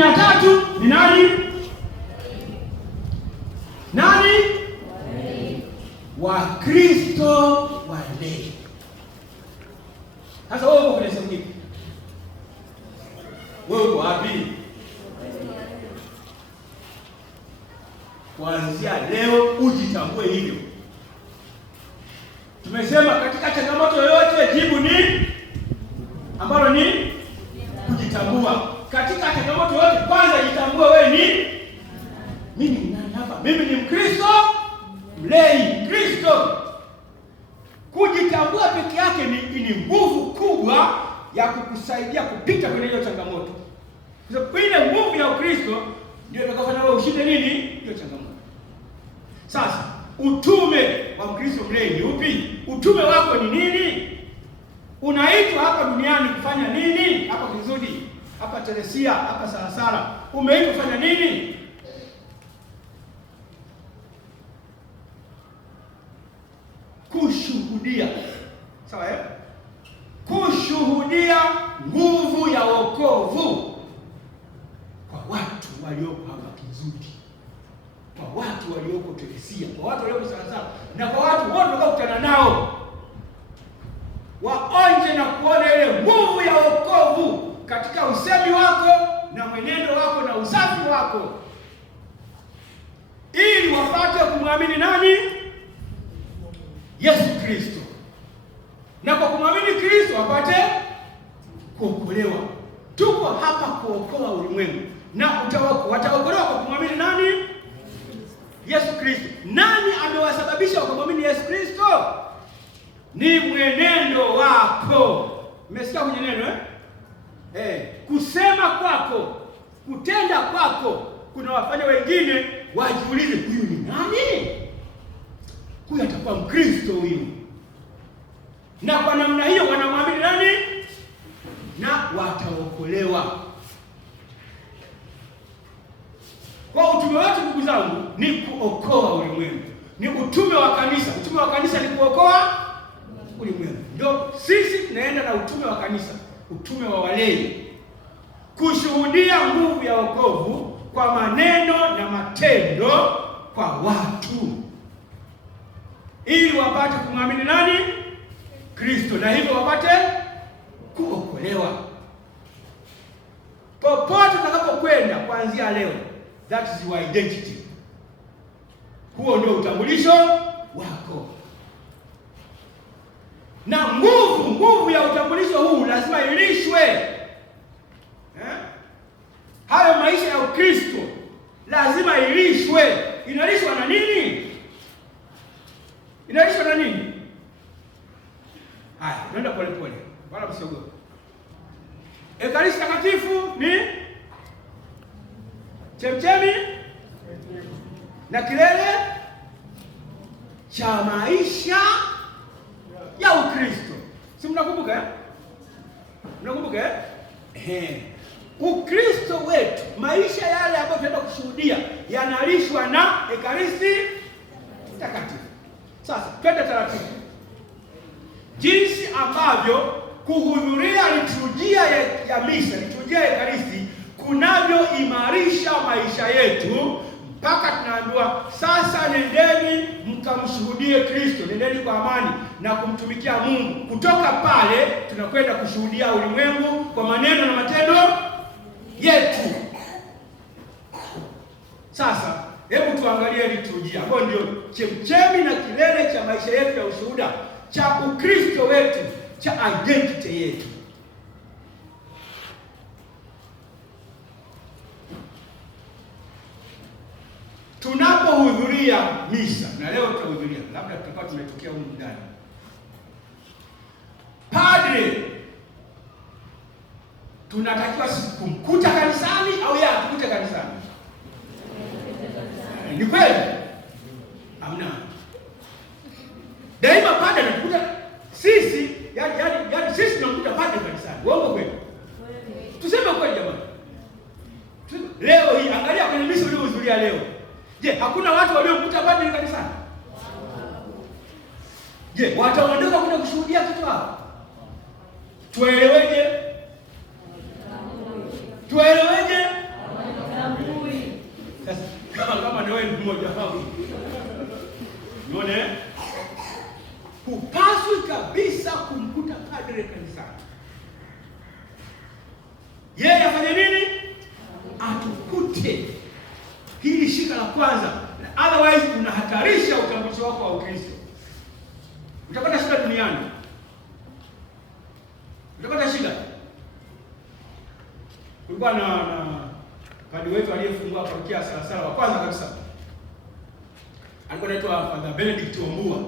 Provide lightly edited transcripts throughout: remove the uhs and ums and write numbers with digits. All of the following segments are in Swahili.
Sehemu ya tatu ni nani? Nani? Wakristo walei. Sasa wewe uko kwenye sehemu hii. Wewe uko wapi? Kuanzia leo ujitambue hivyo. Tumesema katika changamoto yoyote jibu ni ambalo ni kujitambua. Katika changamoto yoyote kwanza jitambue wewe ni mimi ni nani hapa? Mimi ni Mkristo mlei. Kristo. Kujitambua peke yake ni nguvu kubwa ya kukusaidia kupita kwenye hiyo changamoto. Kwa ile nguvu ya Ukristo ndio itakayofanya wewe ushinde nini? Hiyo changamoto. Sasa, utume wa Mkristo mlei ni upi? Utume wako ni nini? Unaitwa hapa duniani kufanya nini? Hapa Kizudi, hapa Teresia, hapa Salasala. Umeitwa kufanya nini? Kushuhudia. Sawa eh? Kushuhudia nguvu ya wokovu kwa watu walioko hapa Kizudi, kwa watu walioko Teresia, kwa watu walioko Salasala na kwa watu wote wanaokutana nao. Waonje na kuona ile nguvu ya wokovu katika usemi wako na mwenendo wako na usafi wako, ili wapate kumwamini nani? Yesu Kristo. Na kwa kumwamini Kristo wapate kuokolewa. Tuko hapa kuokoa ulimwengu. Na wataokolewa kwa kumwamini nani? Yesu Kristo. Nani amewasababisha wakamwamini Yesu Kristo? Ni mwenendo wako. Umesikia kwenye neno kusema kwako, kutenda kwako kuna wafanya wengine wajiulize, huyu ni nani? Huyu atakuwa Mkristo huyu. Na kwa namna hiyo wanamwamini nani? Na wataokolewa. Kwa utume wetu ndugu zangu ni kuokoa ulimwengu. Ni utume wa kanisa. Utume wa kanisa ni kuokoa ulimwengu. Ndio sisi tunaenda na utume wa kanisa, utume wa walei. Kushuhudia nguvu ya wokovu kwa maneno na matendo kwa watu, ili wapate kumwamini nani? Kristo, na hivyo wapate kuokolewa. Popote utakapokwenda kuanzia leo, that is your identity. Huo ndio utambulisho wako. Na nguvu ya utambulisho huu lazima ilishwe. Hayo maisha ya Ukristo lazima ilishwe. Inalishwa na nini? Inalishwa na nini? Haya, tunaenda pole pole. Wala msiogope. Ekaristi takatifu ni chemchemi na kilele cha maisha ya Ukristo. Si mnakumbuka eh? Mnakumbuka eh? Ukristo wetu, maisha yale ambayo tunaenda kushuhudia yanalishwa na Ekaristi takatifu. Sasa twende taratibu. Jinsi ambavyo kuhudhuria liturujia ya misa, liturujia ya Ekaristi kunavyoimarisha maisha yetu, mpaka tunaambiwa sasa nendeni mkamshuhudie Kristo, nendeni kwa amani na kumtumikia Mungu. Kutoka pale tunakwenda kushuhudia ulimwengu kwa maneno na matendo yetu. Sasa hebu tuangalie liturujia ambayo ndio chemchemi na kilele cha maisha yetu ya ushuhuda, cha Ukristo wetu, cha identity yetu. Tunapohudhuria misa, na leo tutahudhuria, labda tutakuwa tumetokea huko ndani, padre tunatakiwa kumkuta kanisani au yeye atukute kanisani? Ni kweli? Amna. Daima padre anatukuta sisi, yani sisi tunamkuta padre kanisani. Uongo kweli? Tuseme kweli jamani. Leo hii angalia kwenye misa uliohudhuria leo. Je, hakuna watu waliomkuta padre kanisani? Je, wataondoka kwenda kushuhudia kitu hapo? Tueleweje? na wewe mmoja wao. Unaona? Hupaswi kabisa kumkuta padre kanisani. Yeye afanye nini? Atukute. Hili shika la kwanza. Otherwise unahatarisha utambulisho wako wa Ukristo. Utapata shida duniani. Utapata shida. Kulikuwa na padre wetu aliyefungua parokia Salasala wa kwanza kabisa. Alikuwa anaitwa Father Benedict Ombua.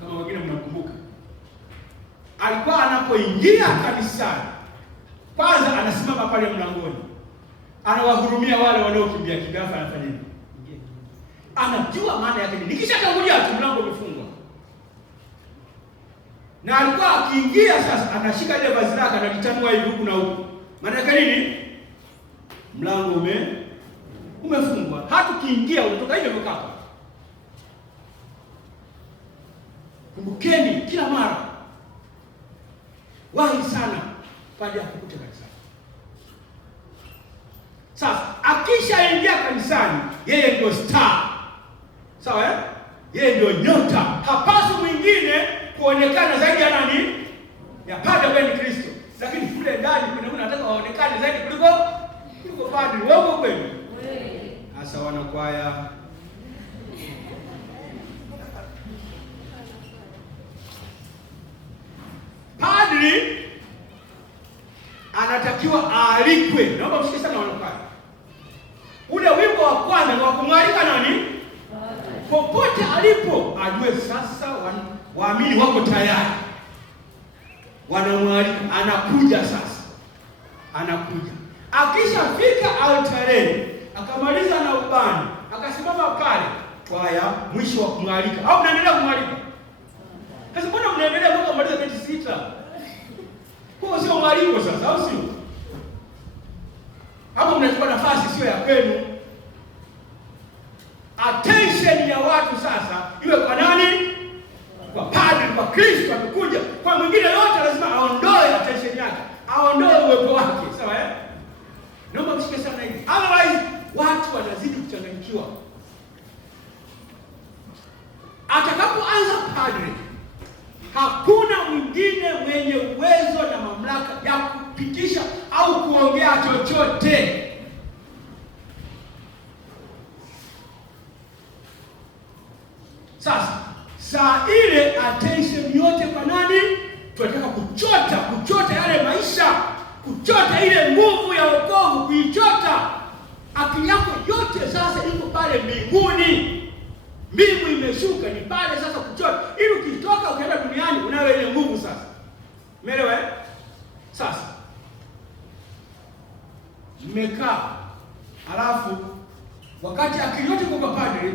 Kama wengine mnakumbuka. Alikuwa anapoingia kanisani, kwanza anasimama pale mlangoni. Anawahurumia wale wanaokimbia kigafa, anafanya nini? Anajua maana yake nini. Nikishatangulia tu mlango umefungwa. Na alikuwa akiingia sasa anashika ile vazi lake analitanua hivi huku na huku. Maana yake nini? Mlango umefungwa. Hata ukiingia unatoka hivyo mkapa. Kumbukeni kila mara. Wahi sana pale akukute kanisani. Sasa akishaingia kanisani, yeye ndio star. Sawa eh? Yeye ndio nyota. Hapaswi mwingine kuonekana zaidi ya nani? Ya padre ambaye ni Kristo. Lakini kule ndani kuna mtu anataka waonekane zaidi kuliko padre. Wewe kweli? Sasa wanakwaya padri anatakiwa aalikwe. Naomba msikie sana wanakwaya. Ule wimbo wa kwanza ni wa kumwalika nani? Popote alipo ajue sasa waamini wako tayari. Wanamwalika, anakuja sasa. Anakuja. Akishafika altareni, akamaliza na ubani, akasimama pale, kwaya mwisho wa kumwalika. Au mnaendelea kumwalika? Sasa mbona mnaendelea mpaka kumaliza beti sita? Huo sio mwaliko sasa, au sio? Hapo mnachukua nafasi sio ya kwenu. Attention ya watu sasa iwe kwa nani? Kwa padre, kwa Kristo amekuja. Kwa mwingine yote lazima aondoe attention yake, aondoe uwepo wake, sawa eh? Naomba mshike sana hivi. Otherwise watu wanazidi kuchanganyikiwa. Atakapoanza padre, hakuna mwingine mwenye uwezo na mamlaka ya kupitisha au kuongea chochote. Sasa saa ile attention yote kwa nani? Tunataka kuchota yale maisha, kuchota ile nguvu ya wokovu, kuichota. Akili yako yote sasa iko pale mbinguni. Mbingu imeshuka, ni pale sasa kuchota. Ili ukitoka ukienda duniani unayo ile nguvu sasa. Umeelewa eh? Sasa mmekaa, alafu wakati akili yote kwa padre,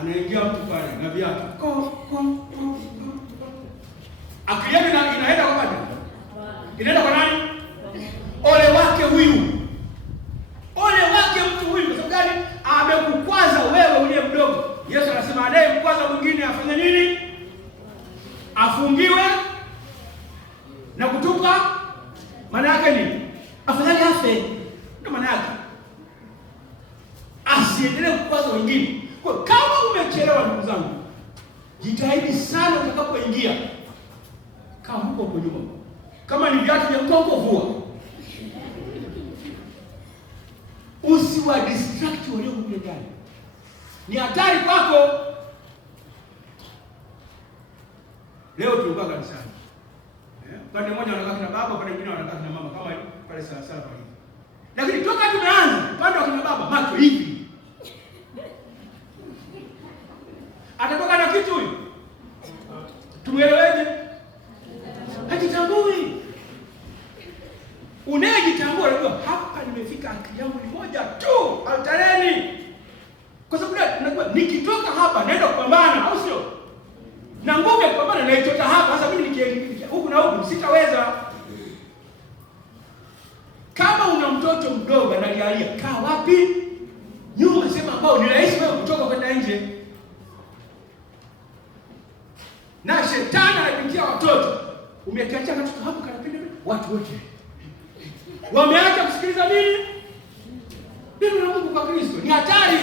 anaingia mtu pale na viatu. Akili yake inaenda kwa padre. Inaenda kwa nani? Ole wake huyu. Ole wake mtu huyu. Kwa sababu gani? Amekukwaza wewe uliye mdogo. Yesu anasema anayemkwaza mwingine afanye nini? Afungiwe na kutupa. Maana yake nini? Afadhali afe. Ndio maana yake. Asiendelee kukwaza wengine. Kwa kama umechelewa, ndugu zangu, jitahidi sana utakapoingia. Kama huko nyuma. Kama ni viatu vya mkongo, vua. Usiwa distract walio kule ndani. Ni hatari kwako. Leo tulikuwa kanisani. Pande moja wanakaa na baba, pande nyingine wanakaa na mama, kama pale Salasala pale. Lakini toka tumeanza, pande wa kina baba macho hivi. Atatoka na kitu huyu. Tumueleweje? Hajitambui. Unayejitambua unajua hapa nimefika, akili yangu ni moja tu, altareni. Kwa sababu unajua nikitoka hapa naenda kupambana, au sio? Na nguvu ya kupambana naichota hapa. Sasa mimi nikiingia huku na huku sitaweza. Kama una mtoto mdogo analialia, kaa wapi? Nyuma, sema ambao ni rahisi wewe kutoka kwenda nje. Na shetani anapitia watoto. Umekiacha watoto hapo kanapenda watu wote. Wameacha kusikiliza nini? Neno la Mungu kwa Kristo ni hatari.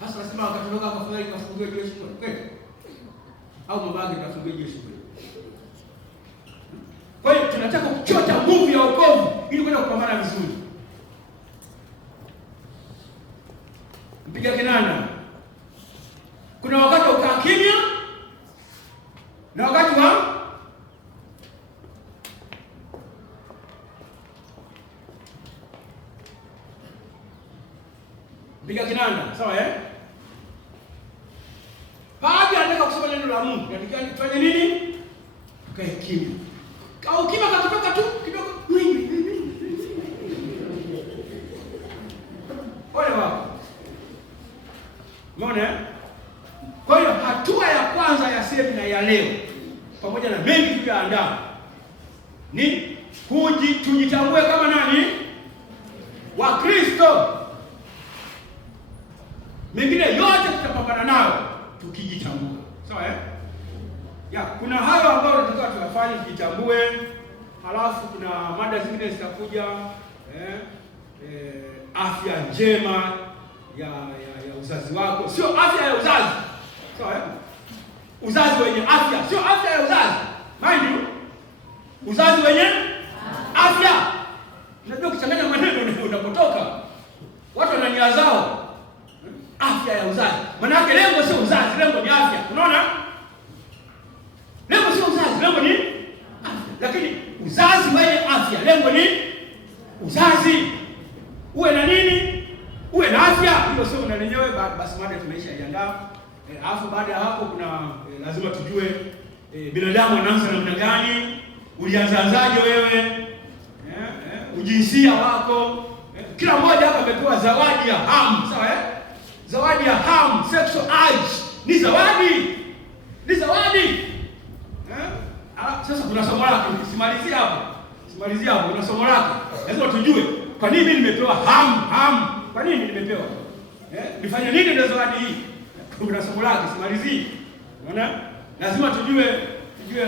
Sasa nasema akatoka afadhali kafungue jeshi kweli. Au mabaki kafungue jeshi kweli. Kwa hiyo tunataka kuchota nguvu ya wokovu ili kwenda kupambana vizuri. Mpiga kinanda. Kuna wakati wa kukaa kimya na wakati wa mpiga kinanda, sawa Baada anataka kusema neno la Mungu, nataka tufanye nini? Tukae kimya. Au kimya katoka tu kidogo. Ole wako. Umeona? Kwa hiyo hatua ya kwanza ya semina ya leo pamoja na mengi tuliyoandaa ni tujitambue kama nani? Wakristo. Mengine yote tutapambana nayo tukijitambua. Sawa kuna hayo ambayo tunataka tuyafanye tujitambue. Halafu kuna mada zingine zitakuja afya njema ya uzazi wako. Sio afya ya uzazi. Sawa uzazi wenye afya, sio afya ya uzazi. Mind you, uzazi wenye afya. Unajua kuchanganya maneno unapotoka. Watu wana nia zao. Afya ya uzazi. Maana yake lengo sio uzazi, lengo ni afya. Unaona? Lengo sio uzazi, lengo ni afya. Lakini uzazi wenye afya, lengo ni uzazi. Uwe na nini? Uwe na afya. Hilo sio na lenyewe basi mada tumeishajiandaa. Alafu baada ya hapo kuna lazima tujue binadamu anaanza namna gani? Ulianzaanzaje wewe? Ujinsia wako. Kila mmoja hapa amepewa zawadi ya hamu, sawa zawadi ya hamu, sexual urge. Ni zawadi. Ni zawadi. Sasa kuna somo lake. Simalizia hapo. Kuna somo lake. Lazima tujue kwa nini mimi nimepewa hamu. Kwa nini nimepewa? Nifanye nini na zawadi hii? Kuna somo lake. Simalizii. Unaona? Lazima tujue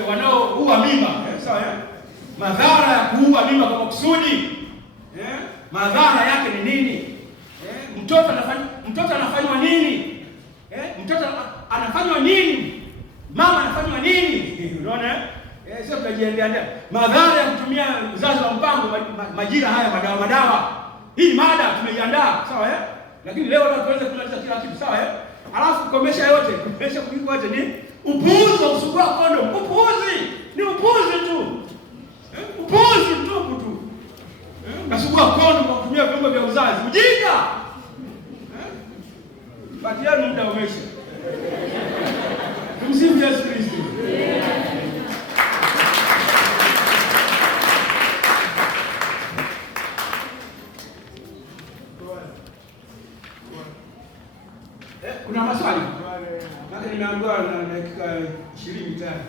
wanaoua mimba, sawa madhara ya kuua mimba kwa makusudi. Madhara yake ni nini? Mtoto anafanywa nini? Mtoto anafanywa nini? Mama anafanywa nini? Unaona? Sio tunajiendea. Madhara ya kutumia uzazi wa mpango majira haya madawa. Hii mada tumeiandaa, sawa Lakini leo ndio tuweze kumaliza kila kitu, sawa Alafu komesha kuliko yote ni upuuzi wa kusugua kondom. Upuuzi! Ni upuuzi tu. Upuuzi tu. Nasugua kondom kwa kutumia vyombo vya uzazi. Ujinga! Batiani muda umeisha. Tumsifu Yesu Kristo. Kuna maswali? Maana nimeambiwa na dakika 20 tayari.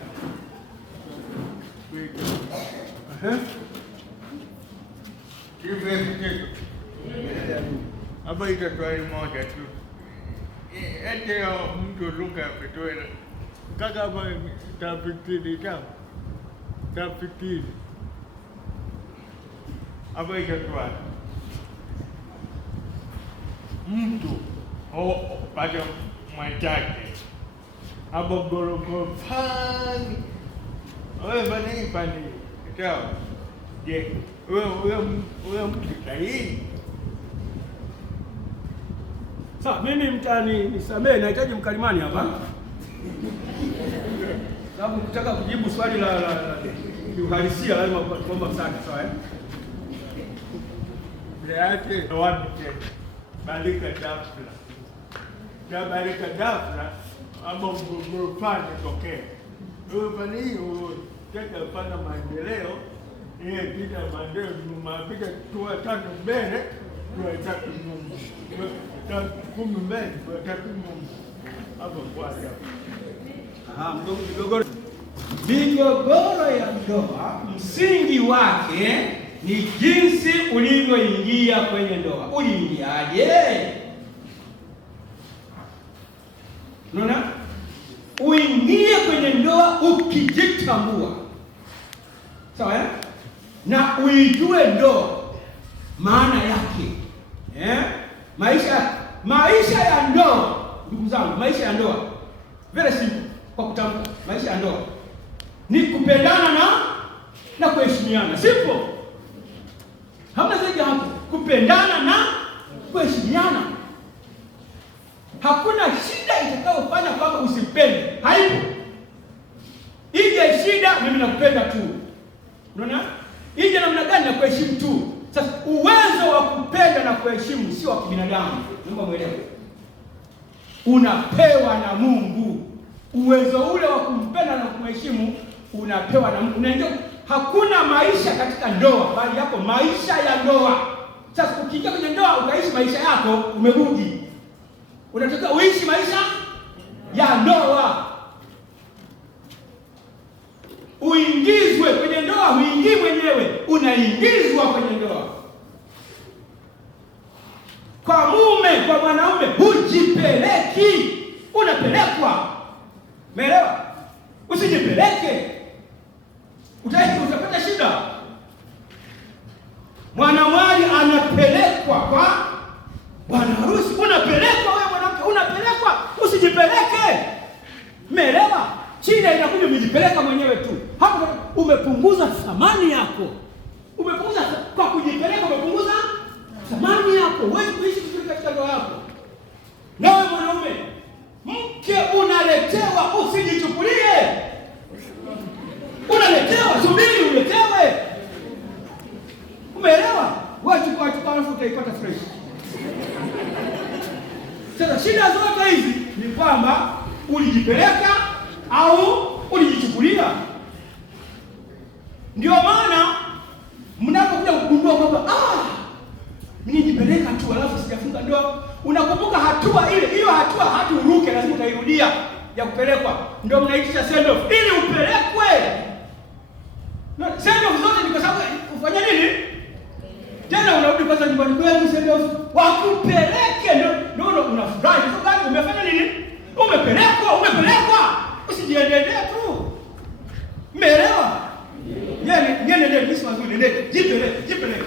Hapa itatwali moja tu. Ete mtu luka petoela. Kaka hapa tafikiri kama. Tafikiri. Hapa itatwali. Mtu pada mwenzake. Hapo gorofani. Wewe bani pani. Sawa. Je, wewe mtu sahihi? Sasa mimi mtani nisamee, nahitaji mkalimani hapa. Sababu kutaka kujibu swali la uhalisia lazima kuomba msaada, sawa Yake wapi tena? Balika ghafla. Na balika ghafla ama mgogoro tokea. Wewe bani hiyo teka kufanya maendeleo. Kita maendeleo mapita tu tatu mbele, tu tatu nyuma. Kumi mbele, tatu nyuma. Hapo kwa migogoro ya ndoa msingi wake ni jinsi ulivyoingia kwenye ndoa. Uliingiaje? Unaona? Uingie kwenye ndoa ukijitambua. Sawa Na uijue ndoa maana yake. Maisha ya ndoa, ndugu zangu, maisha ya ndoa very simple kwa kutamka. Maisha ya ndoa ni kupendana na kuheshimiana. Simple. Hamna zaidi hapo. Kupendana na kuheshimiana. Hakuna shida itakayofanya kwamba usimpende. Haipo. Ije shida mimi nakupenda tu. Unaona? Ije namna gani na kuheshimu tu. Sasa uwezo wa kupenda na kuheshimu sio wa kibinadamu. Naomba muelewe. Unapewa na Mungu. Uwezo ule wa kumpenda na kumheshimu unapewa na Mungu. Unajua hakuna maisha katika ndoa, bali yako maisha ya ndoa. Sasa ukiingia kwenye ndoa ukaishi maisha yako, umerudi. Unataka uishi maisha ya ndoa. Uingizwe kwenye ndoa, huingii mwenyewe, unaingizwa kwenye ndoa. Kwa mume, kwa mwanaume, hujipeleki, unapelekwa. Umeelewa? Usijipeleke, utapata shida. Mwanamwali anapelekwa kwa bwana harusi. Unapelekwa wewe mwanamke, unapelekwa, usijipeleke. Umeelewa? Shida inakuja umejipeleka mwenyewe tu. Hapo umepunguza thamani yako. Umepunguza kwa kujipeleka, umepunguza thamani yako. Huwezi kuishi vizuri katika ndoa yako. Nawe mwanaume, mke unaletewa, usijichukulie. Unaletewa, subiri uletewe. Umeelewa? Wewe chukua alafu utaipata fresh. Sasa shida zote hizi ni kwamba ulijipeleka au ulijichukulia. Ndio maana mnapokuja kugundua kwamba mimi nijipeleka tu alafu sijafunga ndoa, unakumbuka hatua ile, hiyo hatua haturuke, lazima utairudia ya kupelekwa. Ndio mnaitisha send off ili upelekwe. Na send off zote ni kwa sababu ufanya nini? Tena unarudi kwanza nyumbani kwenu, send off wakupeleke. Ndio unafurahi kwa sababu umefanya nini? Umepelekwa. Usijiendelee tu. Umeelewa? Yeye ndio mimi siwazuri ndio. Jipeleke.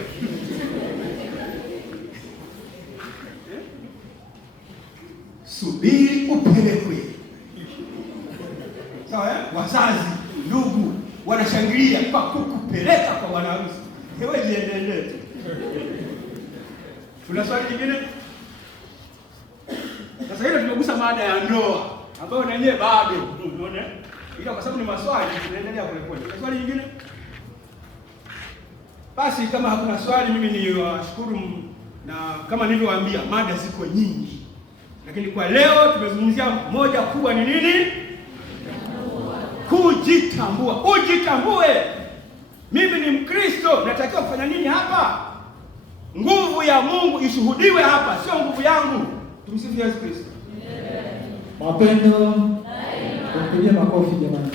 Subiri upelekwe. Sawa? Wazazi, ndugu wanashangilia kwa kukupeleka kwa bwana harusi. Wewe jiendelee tu. Kuna swali lingine? Sasa hilo tumegusa mada ya ndoa ambayo na yeye bado unaona? Ila kwa sababu ni maswali tunaendelea polepole. Kuna swali lingine? Basi kama hakuna swali, mimi niwashukuru, na kama nilivyowaambia mada ziko nyingi. Lakini kwa leo tumezungumzia moja kubwa, ni nini? Kujitambua. Ujitambue. Mimi ni Mkristo, natakiwa kufanya nini hapa? Nguvu ya Mungu ishuhudiwe hapa, sio nguvu yangu. Tumsifu Yesu Kristo. Mapendo. Tupigie makofi jamani.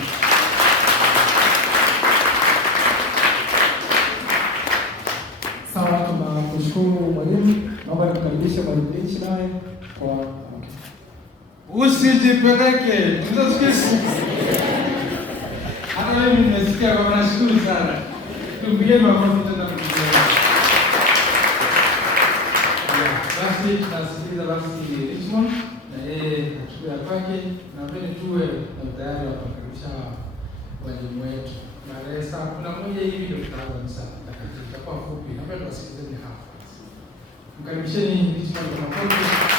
Sawa, tunakushukuru mwalimu. Naomba nimkaribishe mwalimu Benchi naye kwa usijipeleke. Tunasikia. Hata mimi nimesikia kwa nashukuru sana. Tupigie makofi tena kwa basi tunasikiliza basi Richmond na yeye achukue ya kwake, na pende tuwe na utayari wa kukaribisha walimu wetu. Na saa 11 hivi ndio tutaanza misa takatifu. Itakuwa fupi. Napenda tuwasikilizeni hapa. Mkaribisheni Richmond kwa makofi.